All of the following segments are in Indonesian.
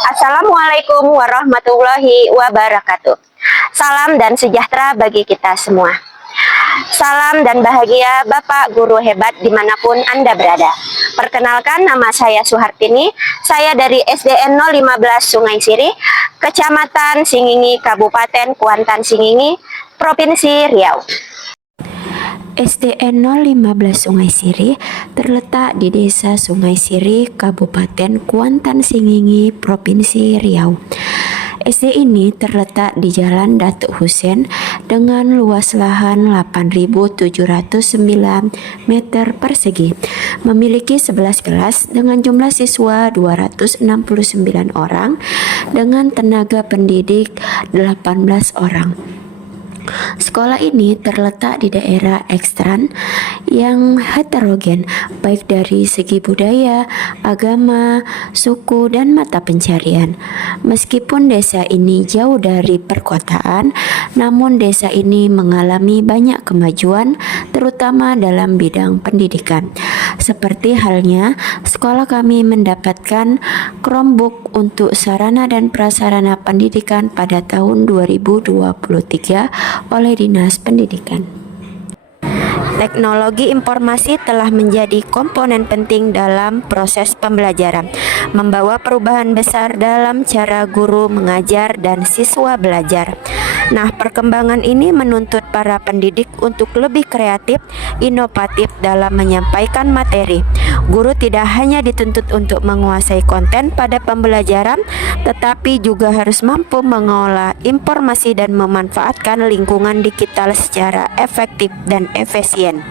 Assalamualaikum warahmatullahi wabarakatuh. Salam dan sejahtera bagi kita semua. Salam dan bahagia Bapak Guru hebat dimanapun Anda berada. Perkenalkan, nama saya Suhartini. Saya dari SDN 015 Sungai Siri, Kecamatan Singingi, Kabupaten Kuantan Singingi, Provinsi Riau. SDN 015 Sungai Siri terletak di Desa Sungai Siri, Kabupaten Kuantan Singingi, Provinsi Riau. SD ini terletak di Jalan Datuk Husein dengan luas lahan 8.709 meter persegi. Memiliki 11 kelas dengan jumlah siswa 269 orang dengan tenaga pendidik 18 orang. Sekolah ini terletak di daerah ekstran yang heterogen, baik dari segi budaya, agama, suku, dan mata pencarian. Meskipun desa ini jauh dari perkotaan, namun desa ini mengalami banyak kemajuan, terutama dalam bidang pendidikan. Seperti halnya, sekolah kami mendapatkan Chromebook untuk sarana dan prasarana pendidikan pada tahun 2023 oleh Dinas Pendidikan. Teknologi informasi telah menjadi komponen penting dalam proses pembelajaran, membawa perubahan besar dalam cara guru mengajar dan siswa belajar. Nah, perkembangan ini menuntut para pendidik untuk lebih kreatif, inovatif dalam menyampaikan materi. Guru tidak hanya dituntut untuk menguasai konten pada pembelajaran, tetapi juga harus mampu mengolah informasi dan memanfaatkan lingkungan digital secara efektif dan efisien.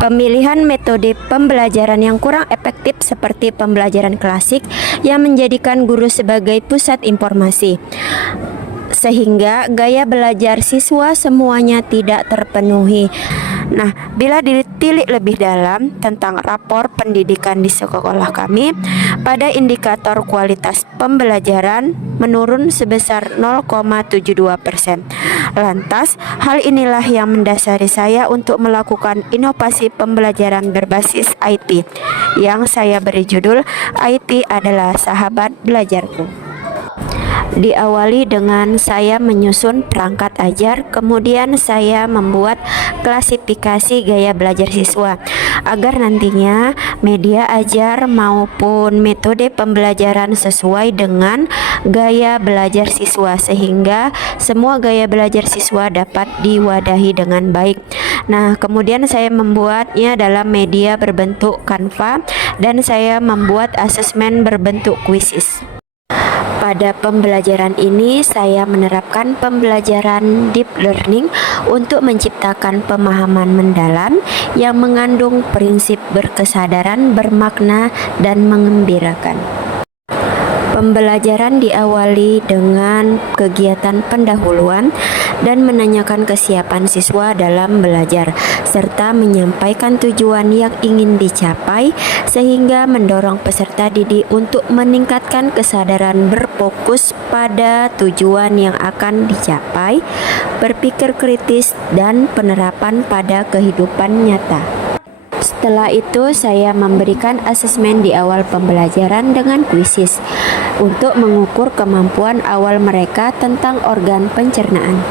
Pemilihan metode pembelajaran yang kurang efektif seperti pembelajaran klasik yang menjadikan guru sebagai pusat informasi, sehingga gaya belajar siswa semuanya tidak terpenuhi. Nah, bila ditilik lebih dalam tentang rapor pendidikan di sekolah kami, pada indikator kualitas pembelajaran menurun sebesar 0,72%. Lantas, hal inilah yang mendasari saya untuk melakukan inovasi pembelajaran berbasis IT, yang saya beri judul IT adalah sahabat belajarku. Diawali dengan saya menyusun perangkat ajar, kemudian saya membuat klasifikasi gaya belajar siswa agar nantinya media ajar maupun metode pembelajaran sesuai dengan gaya belajar siswa, sehingga semua gaya belajar siswa dapat diwadahi dengan baik. Nah, kemudian saya membuatnya dalam media berbentuk Canva dan saya membuat asesmen berbentuk kuisis. Pada pembelajaran ini, saya menerapkan pembelajaran deep learning untuk menciptakan pemahaman mendalam yang mengandung prinsip berkesadaran, bermakna, dan mengembirakan. Pembelajaran diawali dengan kegiatan pendahuluan dan menanyakan kesiapan siswa dalam belajar, serta menyampaikan tujuan yang ingin dicapai, sehingga mendorong peserta didik untuk meningkatkan kesadaran berfokus pada tujuan yang akan dicapai, berpikir kritis, dan penerapan pada kehidupan nyata. Setelah itu, saya memberikan asesmen di awal pembelajaran dengan kuisis untuk mengukur kemampuan awal mereka tentang organ pencernaan.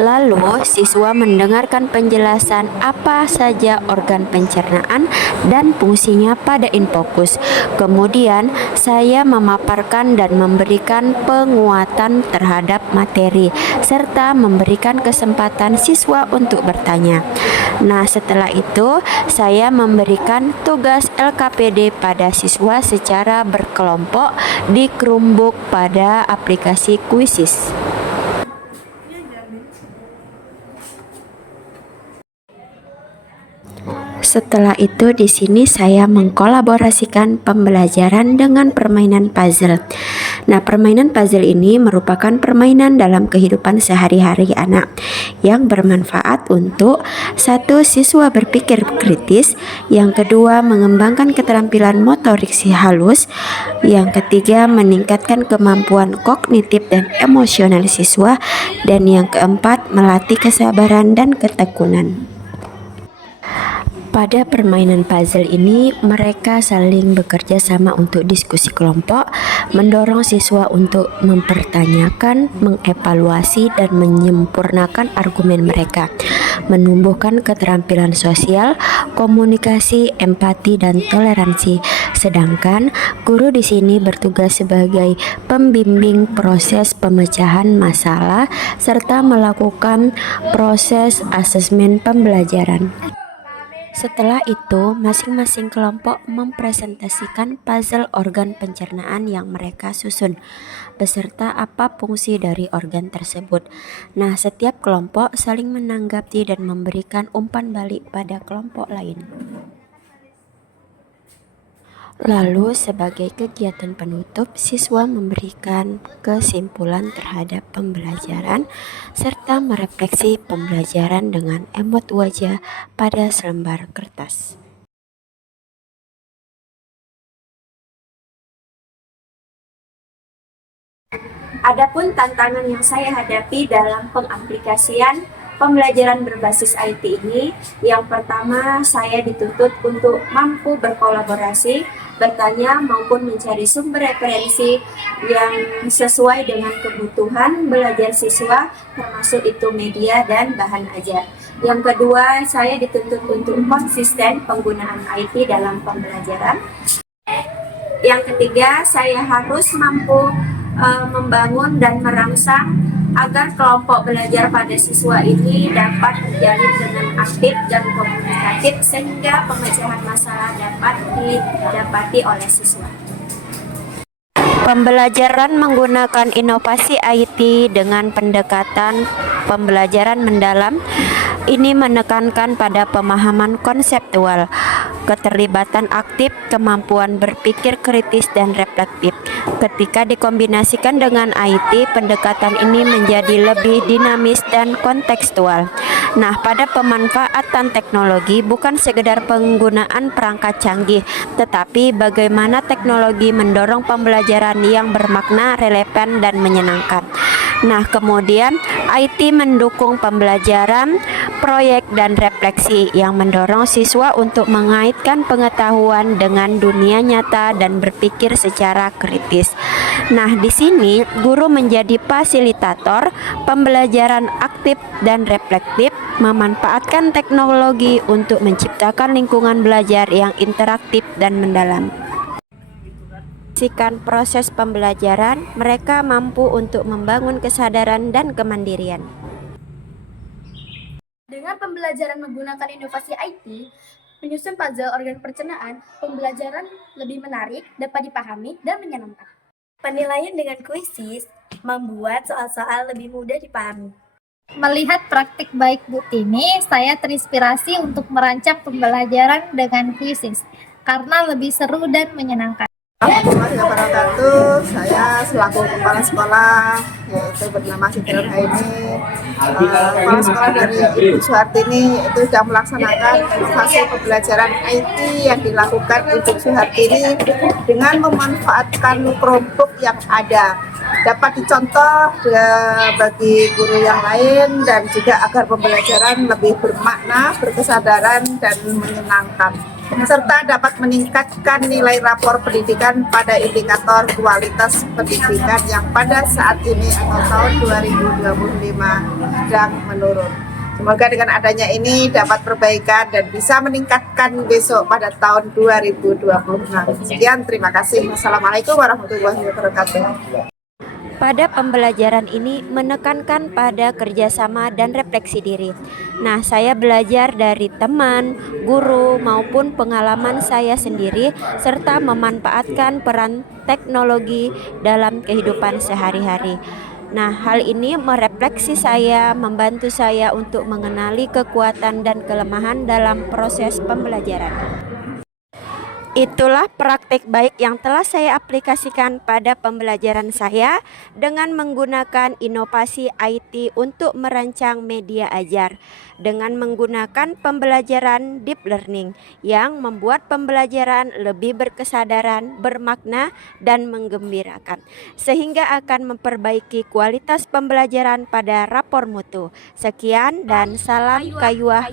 Lalu, siswa mendengarkan penjelasan apa saja organ pencernaan dan fungsinya pada infokus. Kemudian, saya memaparkan dan memberikan penguatan terhadap materi, serta memberikan kesempatan siswa untuk bertanya. Nah, setelah itu, saya memberikan tugas LKPD pada siswa secara berkelompok di Chromebook pada aplikasi kuisis. Setelah itu, di sini saya mengkolaborasikan pembelajaran dengan permainan puzzle. Nah, permainan puzzle ini merupakan permainan dalam kehidupan sehari-hari anak yang bermanfaat untuk satu, siswa berpikir kritis, yang kedua, mengembangkan keterampilan motorik halus, yang ketiga, meningkatkan kemampuan kognitif dan emosional siswa, dan yang keempat, melatih kesabaran dan ketekunan. Pada permainan puzzle ini, mereka saling bekerja sama untuk diskusi kelompok, mendorong siswa untuk mempertanyakan, mengevaluasi, dan menyempurnakan argumen mereka, menumbuhkan keterampilan sosial, komunikasi, empati, dan toleransi. Sedangkan guru di sini bertugas sebagai pembimbing proses pemecahan masalah serta melakukan proses asesmen pembelajaran. Setelah itu, masing-masing kelompok mempresentasikan puzzle organ pencernaan yang mereka susun, beserta apa fungsi dari organ tersebut. Nah, setiap kelompok saling menanggapi dan memberikan umpan balik pada kelompok lain. Lalu, sebagai kegiatan penutup, siswa memberikan kesimpulan terhadap pembelajaran serta merefleksi pembelajaran dengan emot wajah pada selembar kertas. Adapun tantangan yang saya hadapi dalam pengaplikasian pembelajaran berbasis IT ini, yang pertama saya dituntut untuk mampu berkolaborasi, bertanya maupun mencari sumber referensi yang sesuai dengan kebutuhan belajar siswa, termasuk itu media dan bahan ajar. Yang kedua, saya dituntut untuk konsisten penggunaan IT dalam pembelajaran. Yang ketiga, saya harus mampu membangun dan merangsang agar kelompok belajar pada siswa ini dapat terjalin dengan aktif dan komunikatif sehingga pemecahan masalah dapat didapati oleh siswa. Pembelajaran menggunakan inovasi IT dengan pendekatan pembelajaran mendalam ini menekankan pada pemahaman konseptual, keterlibatan aktif, kemampuan berpikir kritis dan reflektif. Ketika dikombinasikan dengan IT, pendekatan ini menjadi lebih dinamis dan kontekstual. Nah, pada pemanfaatan teknologi bukan sekedar penggunaan perangkat canggih, tetapi bagaimana teknologi mendorong pembelajaran yang bermakna, relevan, dan menyenangkan. Nah, kemudian IT mendukung pembelajaran, proyek, dan refleksi yang mendorong siswa untuk mengaitkan pengetahuan dengan dunia nyata dan berpikir secara kritis. Nah, di sini guru menjadi fasilitator pembelajaran aktif dan reflektif, memanfaatkan teknologi untuk menciptakan lingkungan belajar yang interaktif dan mendalam. Proses pembelajaran, mereka mampu untuk membangun kesadaran dan kemandirian. Dengan pembelajaran menggunakan inovasi IT, menyusun puzzle organ pencernaan, pembelajaran lebih menarik, dapat dipahami, dan menyenangkan. Penilaian dengan kuisis membuat soal-soal lebih mudah dipahami. Melihat praktik baik Bu Tini, saya terinspirasi untuk merancang pembelajaran dengan kuisis, karena lebih seru dan menyenangkan. Warahmatullahi wabarakatuh. Saya selaku kepala sekolah yaitu bernama Siti Nurhaini. Kepala sekolah dari Ibu Suhartini itu sudah melaksanakan inovasi pembelajaran IT yang dilakukan Ibu Suhartini dengan memanfaatkan Chromebook yang ada, dapat dicontoh bagi guru yang lain dan juga agar pembelajaran lebih bermakna, berkesadaran, dan menyenangkan, serta dapat meningkatkan nilai rapor pendidikan pada indikator kualitas pendidikan yang pada saat ini atau tahun 2025 sedang menurun. Semoga dengan adanya ini dapat perbaikan dan bisa meningkatkan besok pada tahun 2026. Sekian, terima kasih. Wassalamualaikum warahmatullahi wabarakatuh. Pada pembelajaran ini menekankan pada kerjasama dan refleksi diri. Nah, saya belajar dari teman, guru, maupun pengalaman saya sendiri, serta memanfaatkan peran teknologi dalam kehidupan sehari-hari. Nah, hal ini merefleksi saya, membantu saya untuk mengenali kekuatan dan kelemahan dalam proses pembelajaran. Itulah praktik baik yang telah saya aplikasikan pada pembelajaran saya dengan menggunakan inovasi IT untuk merancang media ajar dengan menggunakan pembelajaran deep learning yang membuat pembelajaran lebih berkesadaran, bermakna, dan menggembirakan sehingga akan memperbaiki kualitas pembelajaran pada rapor mutu. Sekian dan salam kayuah.